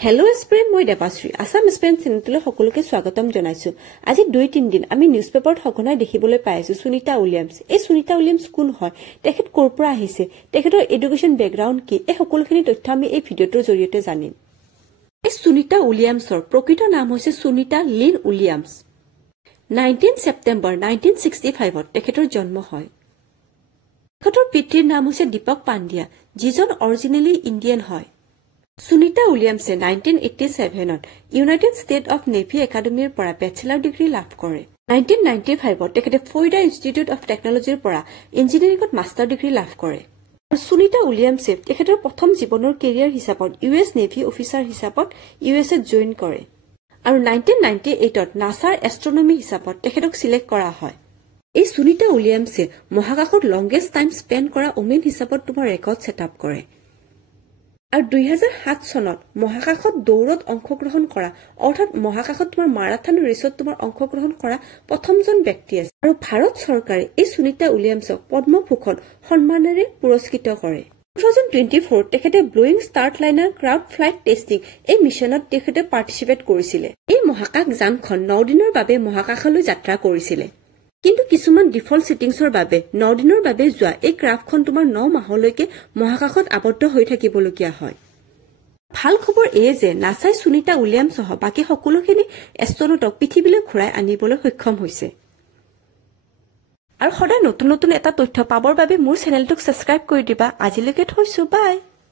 Hello' স্প্ৰেন মই দেৱাশ্ৰী আসাম স্প্ৰেন চেনেললৈ সকলোকে স্বাগতম জনাইছো। আজি 2-3 দিন আমি নিউজ পেপাৰত সঘনাই দেখিবলৈ পাই আছো সুনিতা উইলিয়ামছ। এই সুনিতা উইলিয়ামছ কোন হয়, তেখেত ক'ৰ পৰা আহিছে, তেখেতৰ এডুকেশ্যন বেকগ্ৰাউণ্ড কি, এই সকলোখিনি তথ্য আমি এই ভিডিঅ'টোৰ জৰিয়তে জানিম। এই সুনিতা উইলিয়ামছৰ প্ৰকৃত নাম হৈছে সুনিতা লিন উইলিয়ামছ। 19 ছেপ্টেম্বৰ 1965ত তেখেতৰ জন্ম হয়। তেখেতৰ পিতৃৰ নাম হৈছে দীপক পাণ্ডিয়া, যিজন অৰিজিনেলি ইণ্ডিয়ান হয়। সুনিতা উইলিয়ামছে 1987ত ইউনাইটেড ষ্টেট অফ নেভি একাডেমীৰ পৰা বেচেলাৰ ডিগ্ৰী লাভ কৰে। 1995ত তেখেতে ফ্লৰিডা ইনষ্টিটিউট অফ টেকনলজিৰ পৰা ইঞ্জিনিয়াৰিঙত মাষ্টাৰ ডিগ্ৰী লাভ কৰে। সুনিতা উইলিয়ামছে তেখেতৰ প্ৰথম জীৱনৰ কেৰিয়াৰ হিচাপত US নেভি অফিচাৰ হিচাপত USত জইন কৰে আৰু 1998ত নাছাৰ এষ্ট্ৰনমি হিচাপত তেখেতক চিলেক্ট কৰা হয়। এই সুনিতা উইলিয়ামছে মহাকাশত লংগেষ্ট টাইম স্পেণ্ড কৰা ওমেন হিচাপত তোমাৰ ৰেকৰ্ড ছেটআপ কৰে। আৰু 2007 চনত মহাকাশত দৌৰত অংশগ্ৰহণ কৰা অৰ্থাৎ মহাকাশত তোমাৰ মাৰাথন ৰেচত তোমাৰ অংশগ্ৰহণ কৰা প্ৰথমজন ব্যক্তি আছে। আৰু ভাৰত চৰকাৰে এই সুনিতা উইলিয়ামছক পদ্মভূষণ সন্মানেৰে পুৰস্কৃত কৰে। 2024 তেখেতে ব্লুইং Starliner crewed flight testing এই মিছনত তেখেতে পাৰ্টিচিপেট কৰিছিলে। এই মহাকাশ যানখন 9 দিনৰ বাবে মহাকাশলৈ যাত্ৰা কৰিছিলে। কিন্তু কিছুমান ডিফল্ট ছেটিংছৰ বাবে 9 দিনৰ বাবে যোৱা এই ক্ৰাফ্টখন তোমাৰ 9 মাহলৈকে মহাকাশত আবদ্ধ হৈ থাকিবলগীয়া হয়। ভাল খবৰ এই যে নাছাই সুনিতা উইলিয়ামছ সহ বাকী সকলোখিনি এষ্ট্ৰনটক পৃথিৱীলৈ ঘূৰাই আনিবলৈ সক্ষম হৈছে। আৰু সদায় নতুন নতুন এটা তথ্য পাবৰ বাবে মোৰ চেনেলটোক ছাবস্ক্ৰাইব কৰি দিবা। আজিলৈকে থৈছো, বাই।